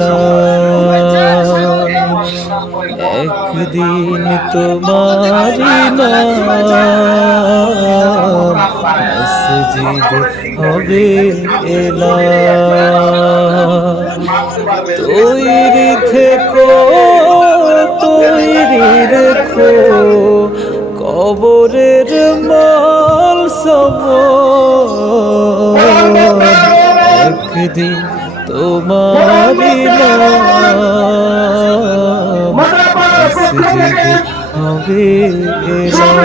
এলাম, একদিন তোমারি নাম মসজিদ হবে এলাম। তৈরি থেকো, তৈরি রেখো কবরের মাল সব, একদিন তোমারি নাম মসজিদ হবে এলাম।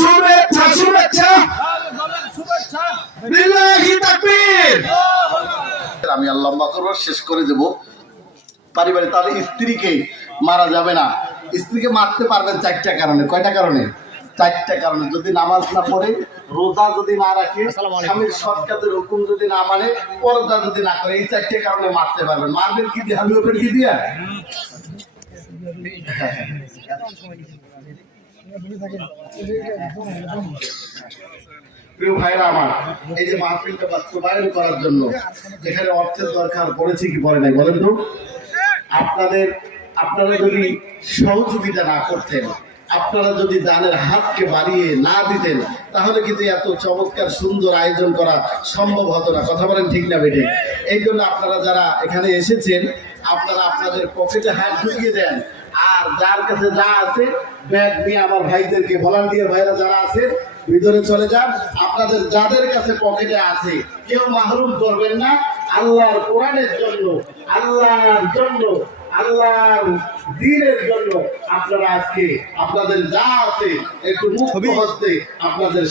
শুভেচ্ছা শুভেচ্ছা বিল্লাহি তাকবীর। আমি আর লম্বা করবো, শেষ করে দেব। পারিবারিক তাহলে স্ত্রীকে মারা যাবে না। স্ত্রীকে মারতে পারবেন চারটা কারণে। কয়টা কারণে? চারটা কারণে। যদি নামাজ না পড়ে, রোজা যদি না রাখে, স্বামীর সৎকারের হুকুম যদি না মানে, পর্দা যদি না করে, এই চারটে কারণে মারতে পারবেন। মারবেন কি দিয়ে? আমি ওপেন কি দিয়া? প্রিয় ভাইরা আমার, এই যে মাহফিলটা বাস্তবায়ন করার জন্য যেখানে অর্থের দরকার পড়েছে কি পড়ে নাই বলেন তো? আপনারা যদি সহযোগিতা না করতেন, আপনারা যদি দানের হাতকে বাড়িয়ে না দিতেন, তাহলে কিন্তু এত চমৎকার সুন্দর আয়োজন করা সম্ভব হতো না। কথা বলেন ঠিক না বেঠিক? এই জন্য আপনারা যারা এখানে এসেছেন, আপনারা আপনাদের পকেটে হাত ঢুকিয়ে দেন, আর যার কাছে যা আছে ব্যাগ নিয়ে আমার ভাইদেরকে, ভলান্টিয়ার ভাইরা যারা আছে ভিতরে চলে যান। আপনাদের যাদের কাছে পকেটে আছে কেউ মাহরুম করবেন না। আল্লাহর কোরআনের জন্য, আল্লাহর জন্য, আল্লাহর দ্বীনের জন্য আপনারা আজকে আপনাদের যা আছে একটু মুক্ত হস্তে আপনাদের